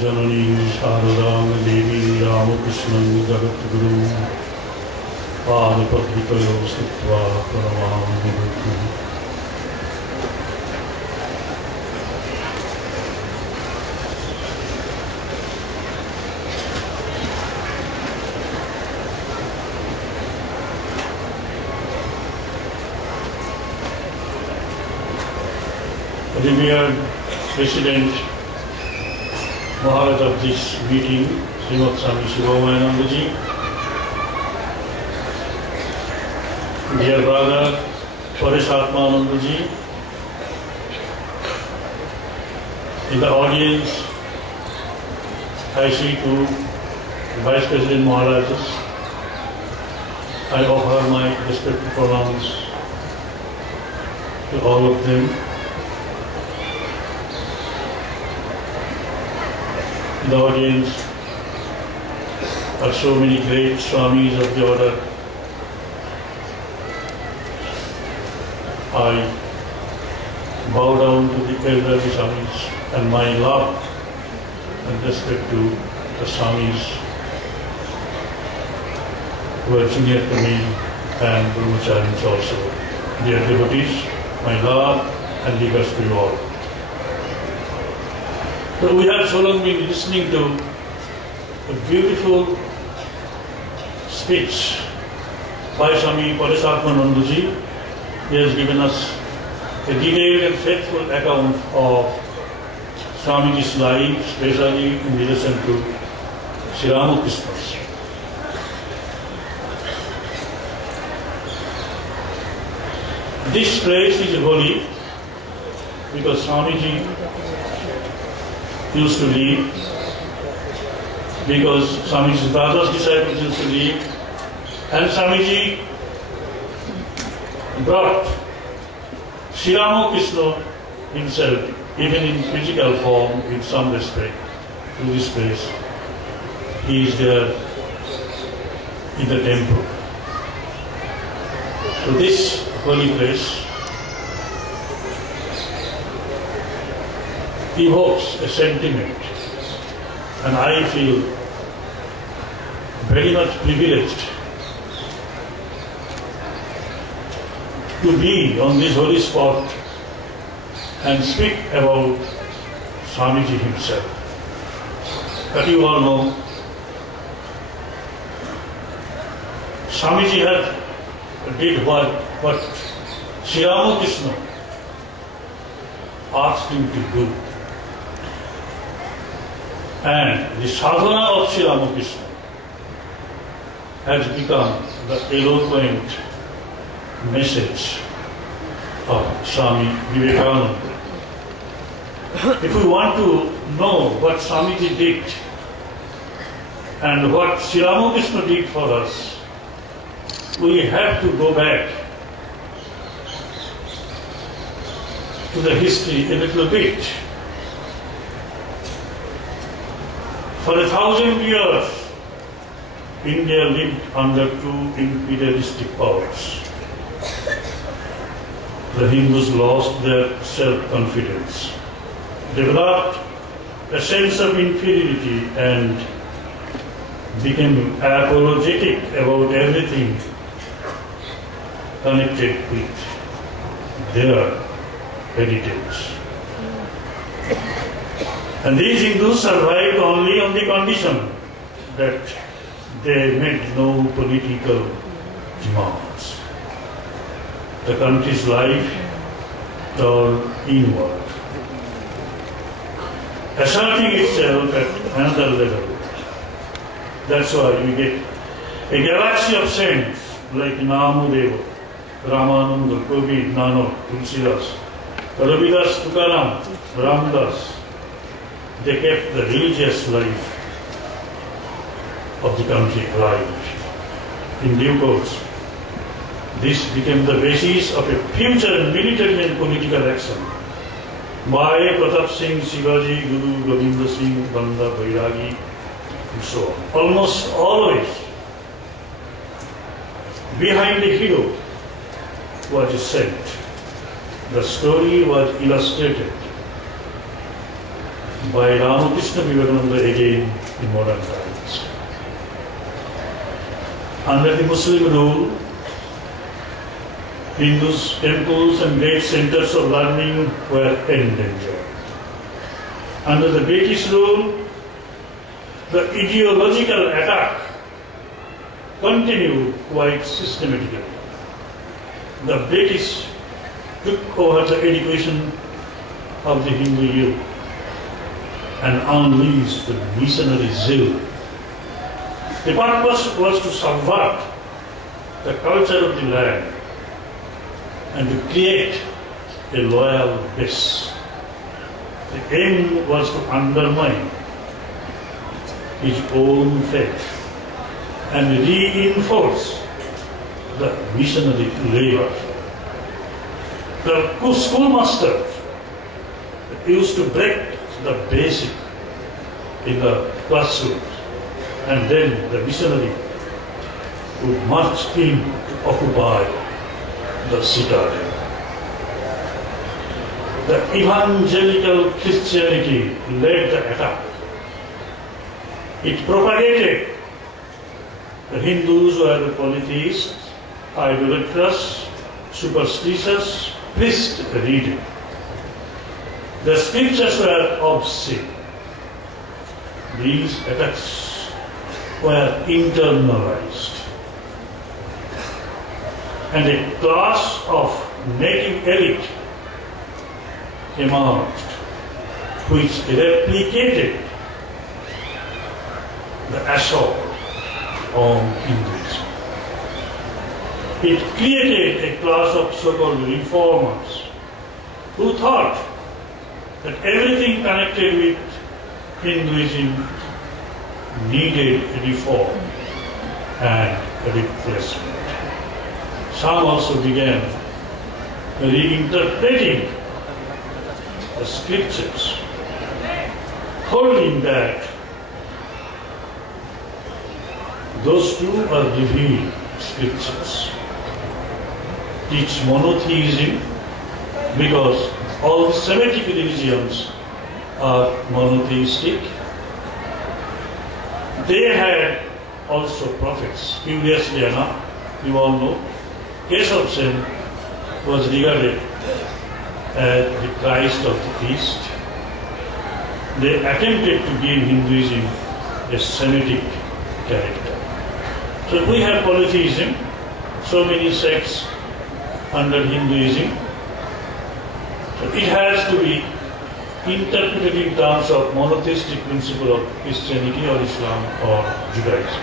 Janani Sharadam Devi Ramakrishna Jagatguru Padapadvikayo Sitva Paramam Guru. Revered President Maharaj of this meeting, Srimad Swami Suparnananda ji, dear brother Parishatmananda ji, in the audience I see two Vice President Maharajas. I offer my respectful pronouns to all of them. In the audience are so many great Swamis of the order. I bow down to the elderly Swamis and my love and respect to the Swamis who are senior to me and Brahmacharis also. Dear devotees, my love and regards to you all. So we have so long been listening to a beautiful speech by Swami Parishatmananda ji. He has given us a detailed and faithful account of Swamiji's life, especially in relation to Sri Ramakrishna. This place is holy because Swamiji used to live, because Swamiji's brother's disciples used to live, and Swamiji brought Sri Ramakrishna himself, even in physical form, in some respect, to this place. He is there in the temple. So this holy place evokes a sentiment, and I feel very much privileged to be on this holy spot and speak about Swamiji himself. But you all know, Swamiji did what Sri Ramakrishna asked him to do. And the sadhana of Sri Ramakrishna has become the eloquent message of Swami Vivekananda. If we want to know what Swamiji did and what Sri Ramakrishna did for us, we have to go back to the history a little bit. For 1,000 years, India lived under two imperialistic powers. The Hindus lost their self-confidence, developed a sense of inferiority, and became apologetic about everything connected with their heritage. And these Hindus survived only on the condition that they made no political demands. The country's life turned inward, asserting itself at another level. That's why we get a galaxy of saints like Namudeva, Ramananda, Kabir, Nanak, Tulsidas, Ravidas, Tukaram, Ramdas. They kept the religious life of the country alive. In due course, this became the basis of a future military and political action by Pratap Singh, Shivaji, Guru Govinda Singh, Banda, Bairagi, and so on. Almost always, behind the hero was a saint. The story was illustrated by Ramakrishna Vivekananda again in modern times. Under the Muslim rule, Hindus' temples and great centers of learning were endangered. Under the British rule, the ideological attack continued quite systematically. The British took over the education of the Hindu youth and unleashed the missionary zeal. The purpose was to subvert the culture of the land and to create a loyal base. The aim was to undermine his own faith and reinforce the missionary labor. The schoolmasters used to break the basic in the classrooms, and then the missionary would march in to occupy the citadel. The evangelical Christianity led the attack. It propagated the Hindus were the polytheists, idolatrous, superstitious, priest-reading. The scriptures were obscene. These attacks were internalized. And a class of native elite emerged, which replicated the assault on Hinduism. It created a class of so-called reformers who thought that everything connected with Hinduism needed reform and replacement. Some also began reinterpreting the scriptures, holding that those two are revealed scriptures. Teach monotheism because all the Semitic religions are monotheistic. They had also prophets. Curiously enough, you all know, Keshav was regarded as the Christ of the East. They attempted to give Hinduism a Semitic character. So we have polytheism, so many sects under Hinduism. So it has to be interpreted in terms of monotheistic principle of Christianity or Islam or Judaism.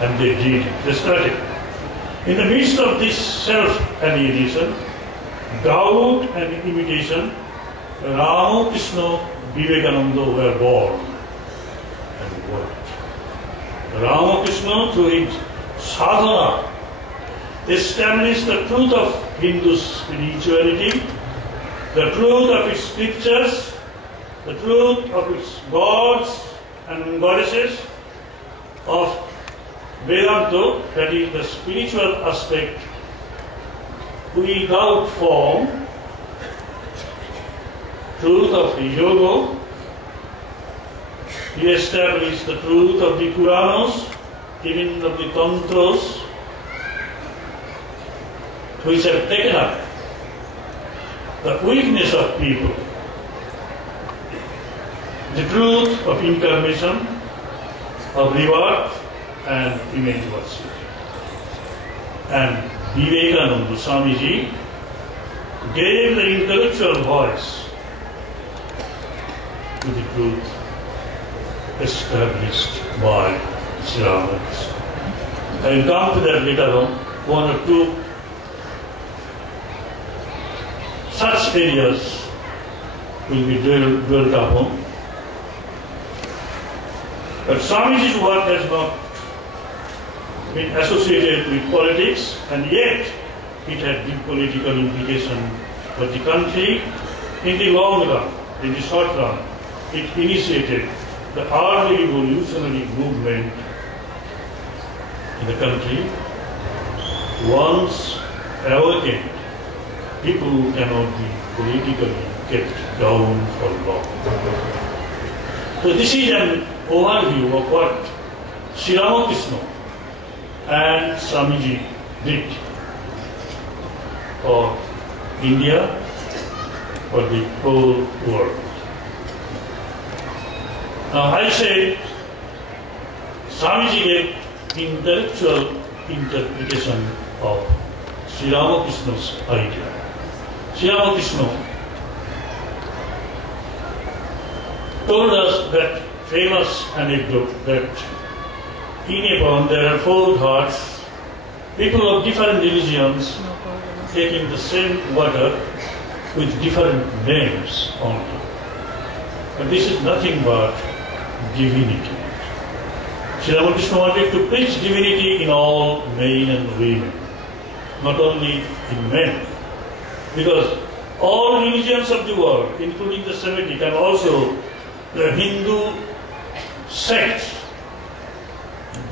And they did it. They started. In the midst of this self-alienation, doubt and imitation, Ramakrishna Vivekananda were born and worked. Ramakrishna, through his sadhana, established the truth of Hindu spirituality, the truth of its scriptures, the truth of its gods and goddesses, of Vedanta, that is the spiritual aspect without form, truth of yoga. He established the truth of the Puranas, even of the Tantras, which have taken up the weakness of people, the truth of incarnation, of rebirth and image worship. And Vivekananda Swamiji gave the intellectual voice to the truth established by Sri Ramakrishna. I will come to that later on, one or two such areas will be dwelt upon. But Swamiji's work has not been associated with politics, and yet it had deep political implication for the country. In the long run, in the short run, it initiated the early revolutionary movement in the country. Once awakened, people cannot be politically kept down for long. So this is an overview of what Sri Ramakrishna and Swamiji did for India, for the whole world. Now I said Swamiji gave intellectual interpretation of Sri Ramakrishna's idea. Sri Ramakrishna told us that famous anecdote that in Nepal there are 4 ghats, people of different religions taking the same water with different names only. But this is nothing but divinity. Sri Ramakrishna wanted to preach divinity in all men and women, not only in men. Because all religions of the world, including the Semitic and also the Hindu sects,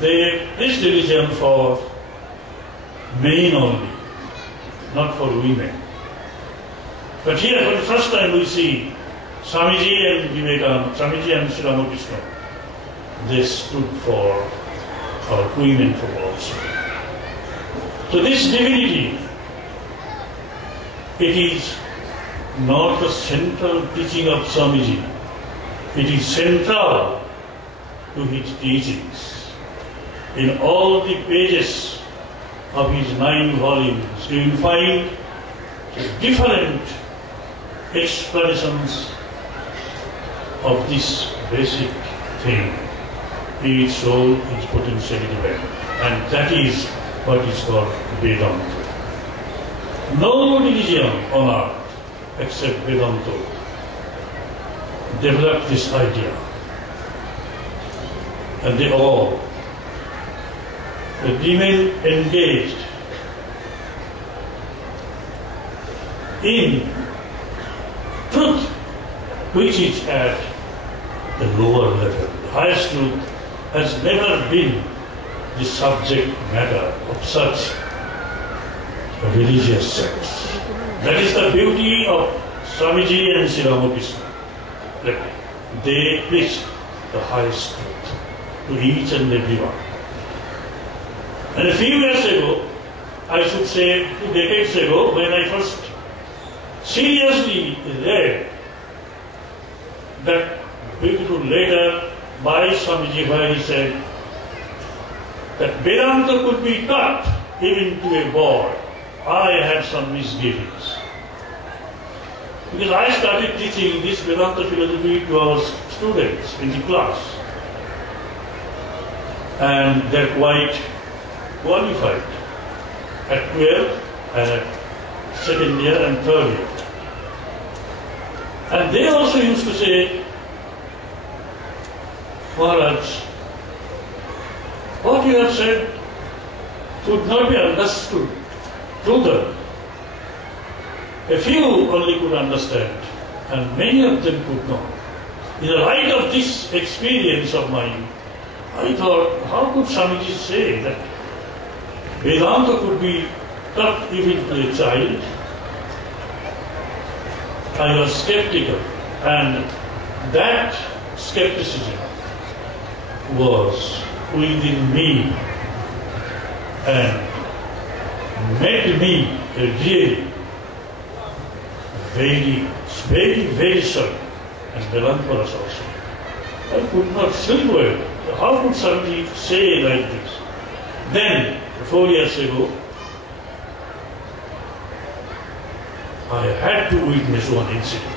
they preach religion for men only, not for women. But here for the first time we see Swamiji and Vivekananda, Swamiji and Sri Ramakrishna, they stood for our women for also. So this divinity, it is not the central teaching of Swamiji. It is central to his teachings. In all the pages of his 9 volumes, you will find different explanations of this basic thing. Each soul is potentially divine. And that is what is called Vedanta. No religion on earth except Vedanta developed this idea. And they all remain engaged in truth which is at the lower level. The highest truth has never been the subject matter of such religious sects. That is the beauty of Swamiji and Sri Ramakrishna. That they preach the highest truth to each and every one. And a few years ago, I should say 2 decades ago, when I first seriously read that beautiful letter by Swamiji where he said that Vedanta could be taught even to a boy, I had some misgivings. Because I started teaching this Vedanta philosophy to our students in the class. And they're quite qualified at 12 and at 2nd year and 3rd year. And they also used to say, Maharaj, what you have said could not be understood totally. A few only could understand, and many of them could not. In the light of this experience of mine, I thought, how could Swamiji say that Vedanta could be taught even to a child? I was skeptical, and that skepticism was within me and made me really very sorry, and melancholy also. I could not sleep well. How could somebody say like this? Then, 4 years ago, I had to witness one incident.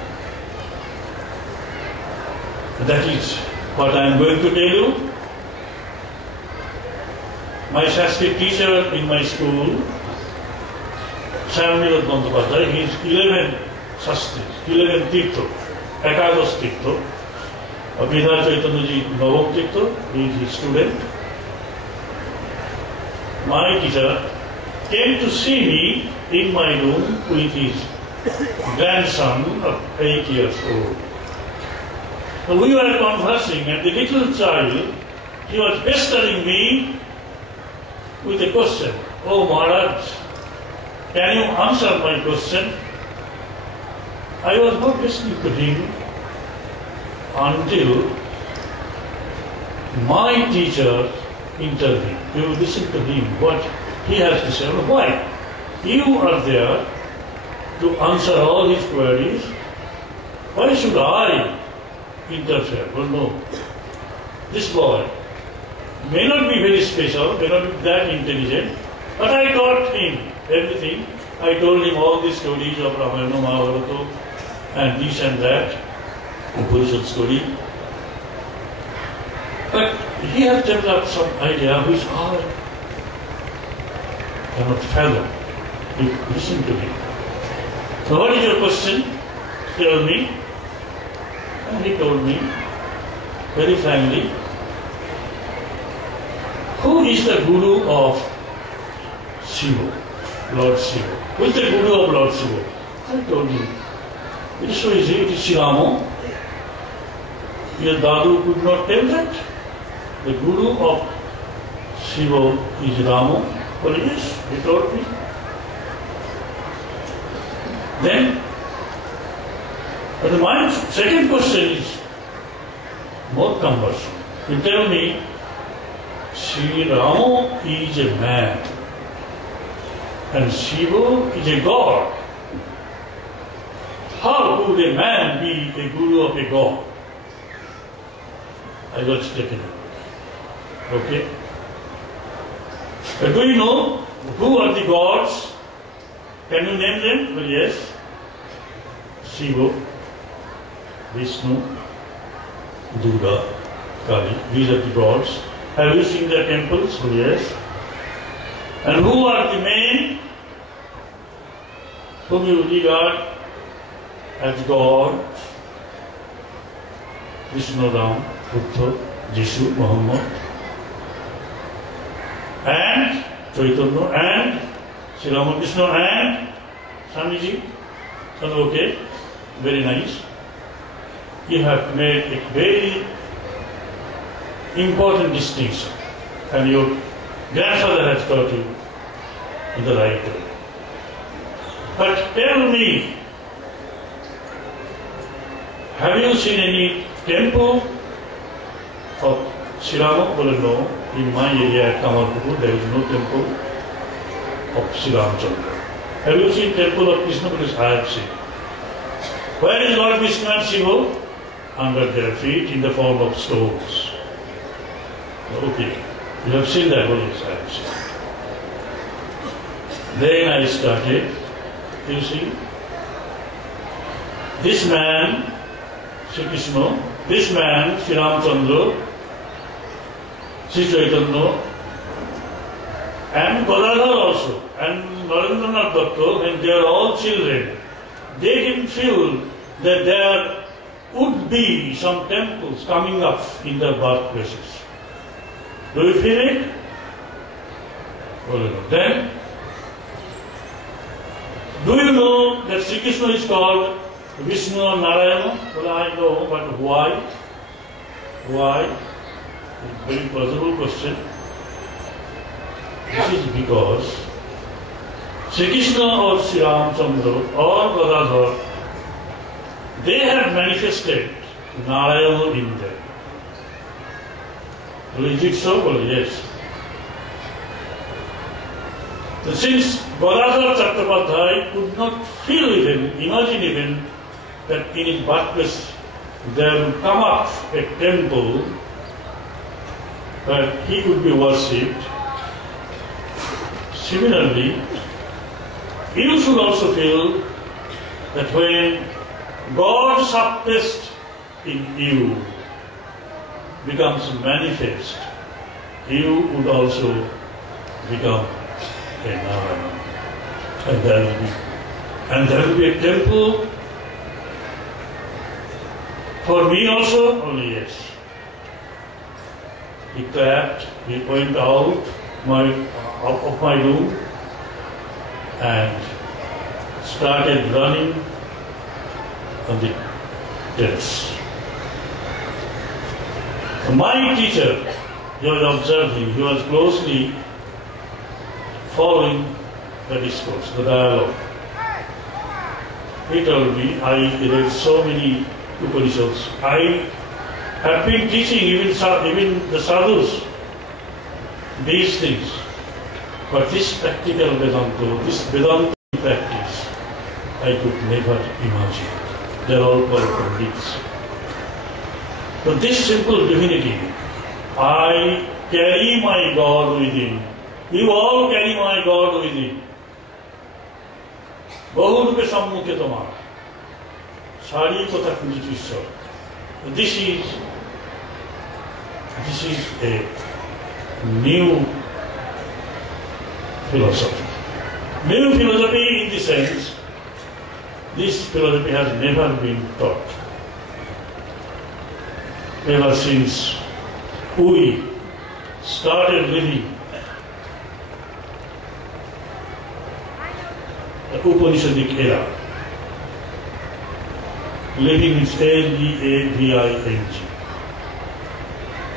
And that is what I am going to tell you. My Sanskrit teacher in my school, Swami Vivekananda, he is 11 Shastris, 11 Tirtha, Ekadas Tirtha. Abhidha Chaitanyaji Navam Tirtha, he is his student. My teacher came to see me in my room with his grandson of 8 years old. So we were conversing, and the little child, he was pestering me with a question. Oh Maharaj, can you answer my question? I was not listening to him until My teacher intervened. You listen to him, what he has to say. Why? You are there to answer all his queries. Why should I interfere? Well, no. This boy may not be very special, may not be that intelligent, but I taught him everything. I told him all the stories of Ramayana, Mahabharata, and this and that, Upanishad story. But he has developed some idea which I cannot fathom. You listen to me. So what is your question? Tell me. And he told me, very frankly, who is the Guru of Shiva, Lord Shiva? Who is the Guru of Lord Shiva? I told him, it is so easy, it is Sri Rama. Your Dadu could not tell that. The Guru of Shiva is Rama. Well, yes, he told me. Then, but my second question is more cumbersome. You tell me, Sri Rama is a man and Shiva is a god. How could a man be a guru of a god? I got taken up. Okay? But do you know who are the gods? Can you name them? Well, yes. Shiva, Vishnu, Durga, Kali. These are the gods. Have you seen their temples? Well, yes. And who are the men whom you regard as gods? Vishnu, Ram, Buddha, Jesus, Muhammad, and Chaitanya, and Sri Ramakrishna, and Swamiji. And okay, very nice. You have made a very important distinction, and your grandfather has taught you in the right way. But tell me, have you seen any temple of Sri Rama? Well, no. In my area at Kamarpur, there is no temple of Sri Ramachandra. Have you seen temple of Krishna? Because I have seen. Where is Lord Vishnu and Shiva? Under their feet in the form of stones. Okay. You have seen that? Well, yes, I have seen. Then I started, you see, this man, Sri Krishna, this man, Sri Ramachandra, Sri Chaitanya, and Gadadhar also, and Narendranath Datta, when they are all children, they didn't feel that there would be some temples coming up in their birthplaces. Do you feel it? Well, then, do you know that Sri Krishna is called Vishnu and Narayana? Well, I know, but why? Why? It's a very possible question. This is because Sri Krishna or Sri Ramachandra or Gadadhar, they have manifested Narayana in them. Well, is it so? Well, yes. But since Gadadhar Chattopadhyay could not feel even, imagine even, that in his birthplace there would come up a temple where he could be worshipped, similarly, you should also feel that when God suppressed in you becomes manifest, you would also become a Narayana. And there will be a temple for me also? Only yes. He clapped, he went out of my room and started running on the terrace. My teacher, he was observing, he was closely following the discourse, the dialogue. He told me, I read so many Upanishads, I have been teaching even the sadhus these things. But this practical Vedanta, this Vedanta practice, I could never imagine. They are all called pandits. But this simple divinity, I carry my God within. You all carry my God within. Bahurupe sammukhe tomar. Sari kotha kunjit Ishwar. This is a new philosophy. New philosophy in the sense, this philosophy has never been taught. Ever since we started living the Upanishadic era, living is L-E-A-V-I-N-G.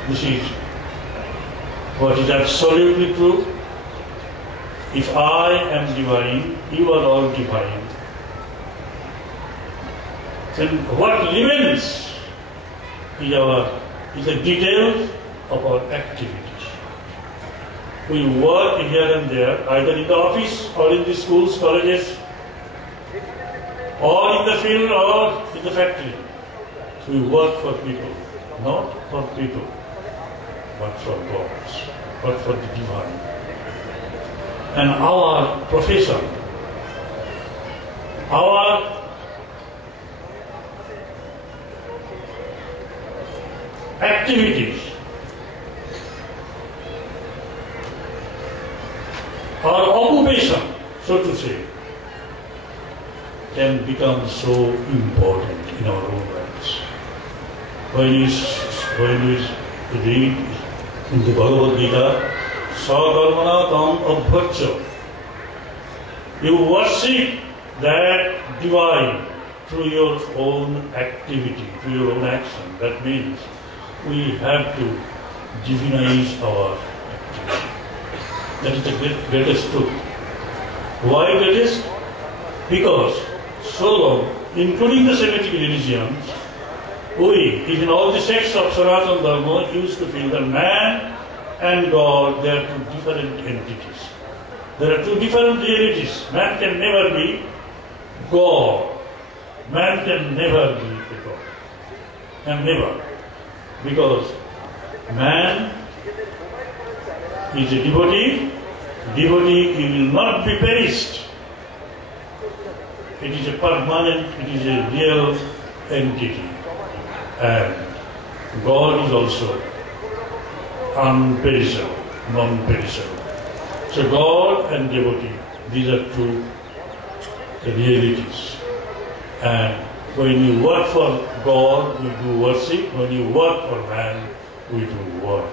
This is what is absolutely true. If I am divine, you are all divine. Then what remains is the details of our activities. We work here and there, either in the office or in the schools, colleges, or in the field or in the factory. So we work for people, not for people, but for God, but for the divine. And our profession, our activities, our occupation, so to say, can become so important in our own lives. When you read in the Bhagavad Gita, Sakarmana tam abhaccha, you worship that divine through your own activity, through your own action. That means we have to divinize our activity. That is the greatest truth. Why greatest? Because so long, including the Semitic religions, we, even all the sects of Sanatana Dharma, used to feel that man and God, they are two different entities. There are two different realities. Man can never be God. Man can never be a God. And never. Because man is a devotee. Devotee, he will not be perished. It is a permanent, it is a real entity. And God is also unperishable, non-perishable. So God and devotee, these are two realities. And when you work for God, we do worship. When you work for man, we do work.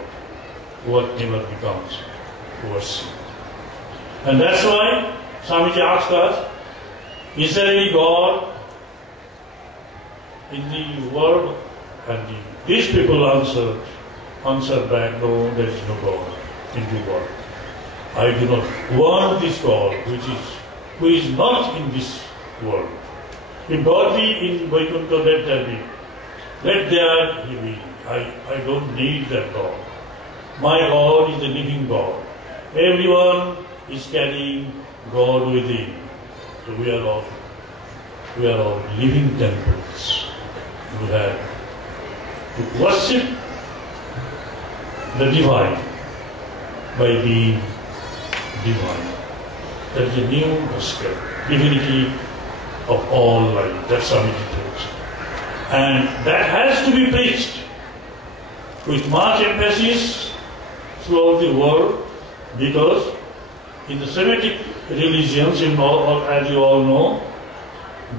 Work never becomes worship. And that's why Swamiji asked us, is there any God in the world? And these people answered back, no, there is no God in the world. I do not want this God who is not in this world. If God be in Vaikuntha, let there be. Let there he be. I don't need that God. My God is the living God. Everyone is carrying God within. So we are all living temples. We have to worship the divine by being divine. That is a new gospel, divinity of all life. That's how it is. And that has to be preached with much emphasis throughout the world, because in the Semitic religions, as you all know,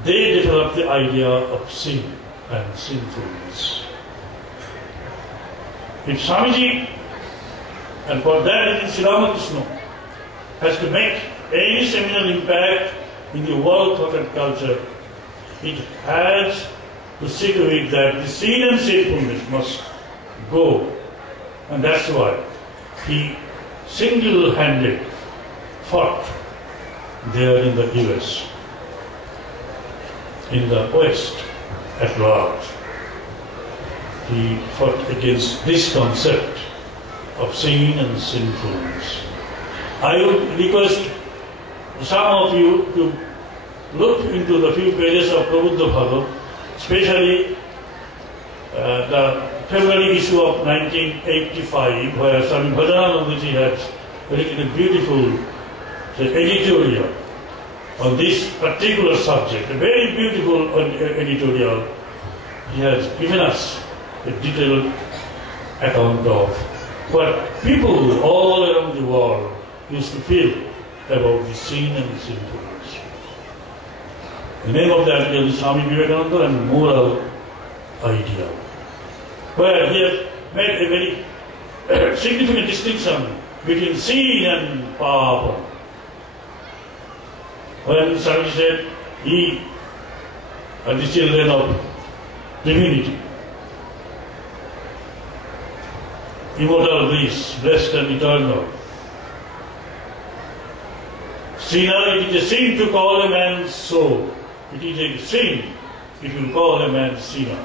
they developed the idea of sin and sinfulness. If Swamiji, and for that Sri Ramakrishna, has to make any seminal impact in the world thought and culture, it has to see to it that the sin and sinfulness must go. And that's why he single-handed fought there in the US, in the West at large. he fought against this concept of sin and sinfulness. I would request some of you to look into the few pages of Prabuddha Bhagavad, especially the February issue of 1985, where Swami Bhajananandaji had written a beautiful editorial on this particular subject, a very beautiful editorial. He has given us a detailed account of what people all around the world used to feel about the sin and sinfulness. The name of the article is Swami Vivekananda and Moral Ideal, where he has made a very significant distinction between sin and papa. When Swami said, "Ye are the children of divinity, immortal bliss, blessed and eternal. Sinner, it is a sin to call a man so. It is a sin if you call a man sinner."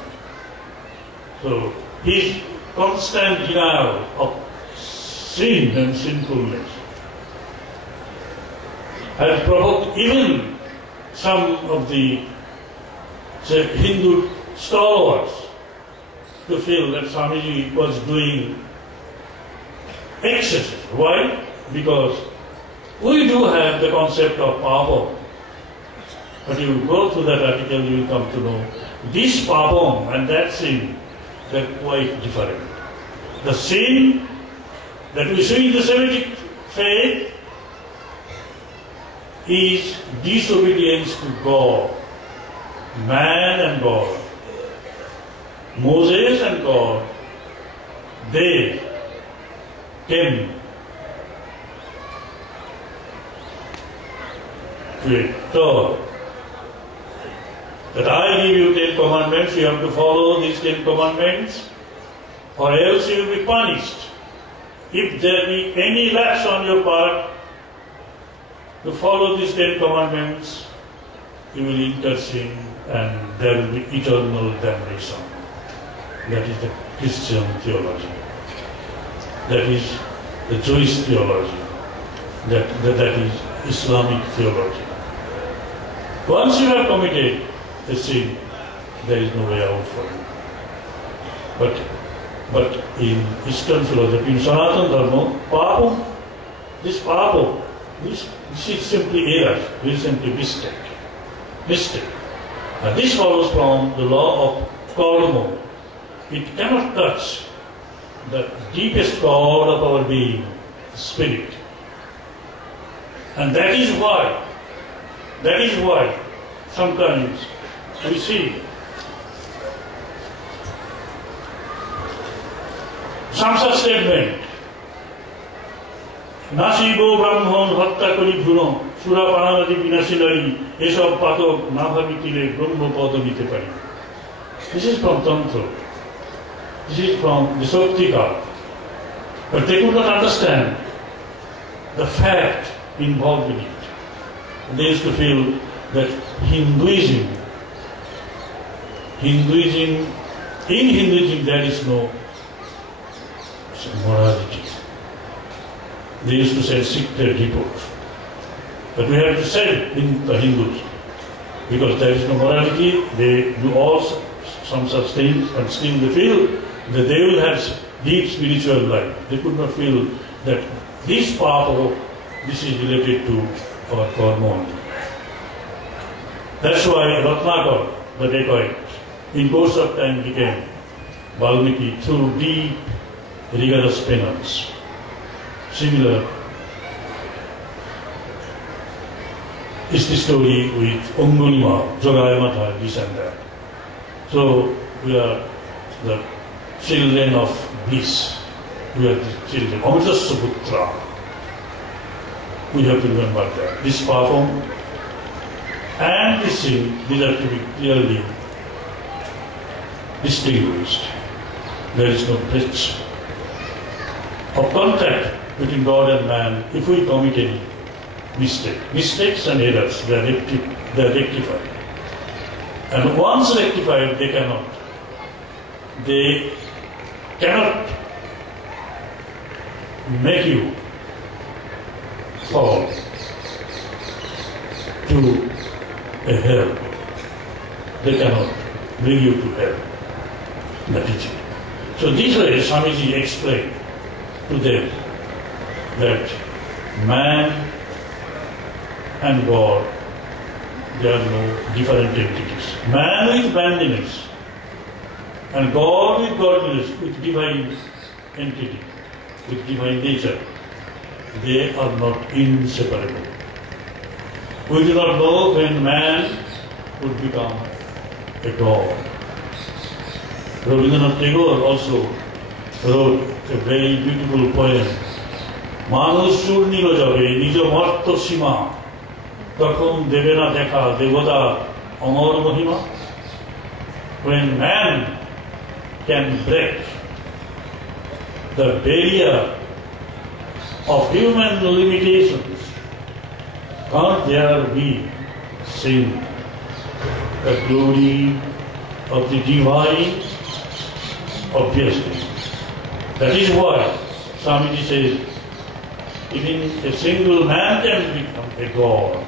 So, his constant denial of sin and sinfulness has provoked even some of the Hindu stalwarts to feel that Swamiji was doing excesses. Why? Because we do have the concept of papam. But you go through that article, you will come to know this papam and that sin, they're quite different. The sin that we see in the Semitic faith is disobedience to God, man and God. Moses and God, they came to a thought that I give you 10 commandments, you have to follow these 10 commandments, or else you will be punished. If there be any lapse on your part to follow these 10 commandments, you will incur sin and there will be eternal damnation. That is the Christian theology. That is the Jewish theology. That is Islamic theology. Once you have committed a sin, there is no way out for you. But in Eastern philosophy, in Sanatana Dharma, papam, this is simply error, this is simply mistake. And this follows from the law of karma. It cannot touch the deepest core of our being, the spirit. And that is why sometimes we see some such statement, Nasibo Brahman Hatta Kari Bhuno, Surapanadi Vinasinari, Esab Patok, Nahavitile, Brahma Padamite Pari. This is from Tantra. This is from the Soptika. But they could not understand the fact involved in it. They used to feel that in Hinduism there is no morality. They used to say seek their depots. But we have to say in the Hindus, because there is no morality, they do all some such things and still they feel that they will have deep spiritual life. They could not feel that this part of this is related to our karma only. That's why Ratnakar, the dacoit, in course of time became Valmiki through deep, rigorous penance. Similar is the story with Ongulima, Jogayamata, this and that. So we are the children of bliss. We are the children of Amritasaputra. We have to remember that. This papam and this sin, these are to be clearly distinguished. There is no breach of contact between God and man if we commit any mistake. Mistakes and errors, they are rectified. And once rectified, they cannot they cannot make you fall to a hell. They cannot bring you to hell. That is it. So this way Swamiji explained to them that man and God, they are no different entities. Man with manliness and God with godliness, with divine entity, with divine nature, they are not inseparable. We do not know when man would become a God. Rabindranath Tagore also wrote a very beautiful poem. Manus churnilo jabe nijo marto sima takhon debe na dekha devata amar mahima. When man can break the barrier of human limitations, can't there be seen the glory of the divine? Obviously. That is why Swamiji says, even a single man can become a God.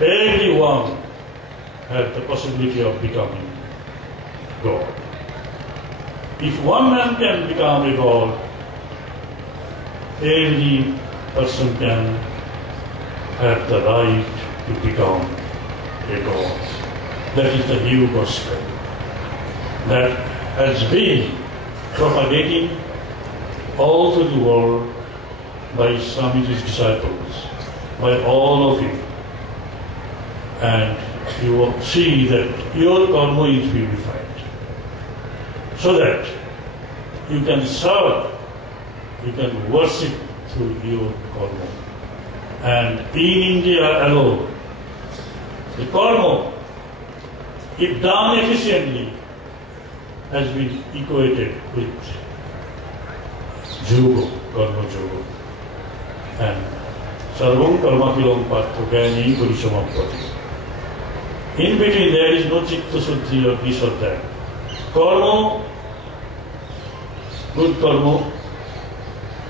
Everyone has the possibility of becoming God. If one man can become a God, every person can have the right to become a God. That is the new gospel that has been propagating all through the world by Swamiji's disciples, by all of you. And you will see that your karma is purified, so that you can serve, you can worship through your karma. And in India alone, the karma, if done efficiently, has been equated with yoga, karma yoga. And sarvam karma kilom partho gyani parisamapati. In between there is no chitta suddhi or this or that. Karma, good karma,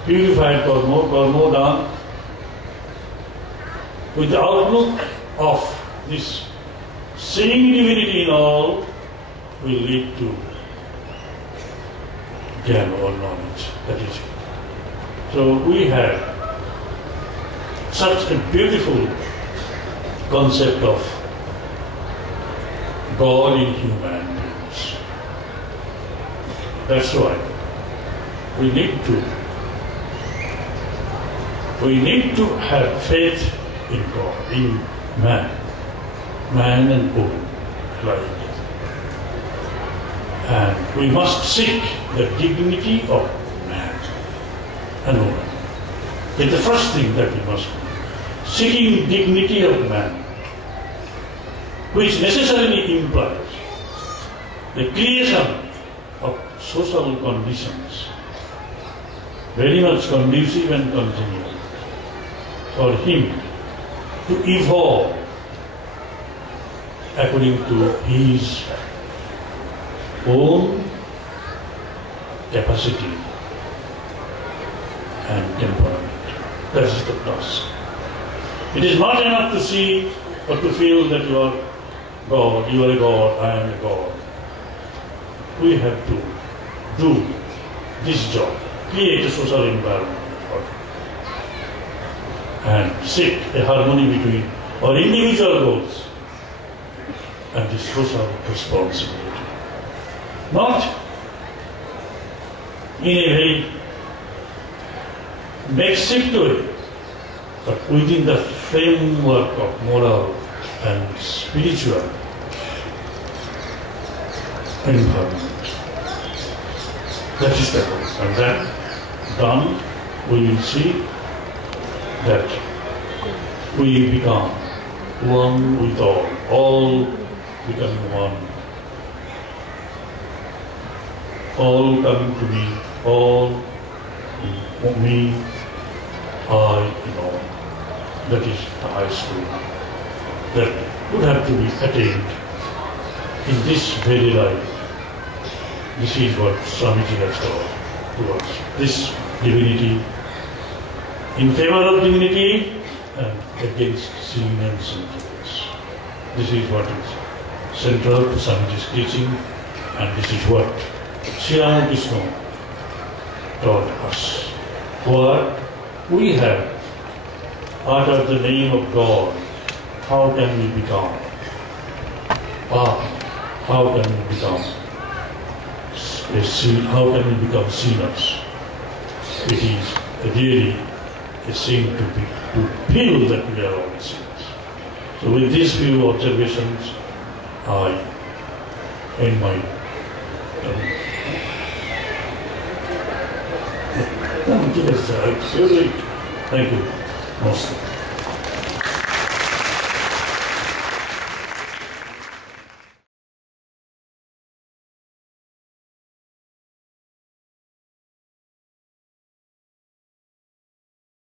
purified karma, karma done with the outlook of this seeing divinity in all will lead to jnana or knowledge. That is it. So we have such a beautiful concept of God in human beings. That's why we need to have faith in God, in man and woman alike. And we must seek the dignity of man and woman. It's the first thing that we must do. Seeking dignity of man, which necessarily implies the creation of social conditions very much conducive and congenial for him to evolve according to his own capacity and temperament. That is the task. It is not enough to see or to feel that you are God, you are a God, I am a God. We have to do this job, create a social environment and seek a harmony between our individual goals and the social responsibility. Not in a very makeshift way, but within the framework of moral and spiritual environment. That is the goal. And that done, we will see that we become one with all becoming one. All coming to me, all in me, I in all. That is the high school that would have to be attained in this very life. This is what Swamiji has taught to us. This divinity, in favor of divinity and against sin and sinfulness. This is what is central to Swamiji's teaching, and this is what Sri Ramakrishna taught us. What we have uttered the name of God, how can we become papi? How can we become how can we become sinners? It is really a sin to feel that we are all sinners. So with these few observations, I end my Thank you. Namaste.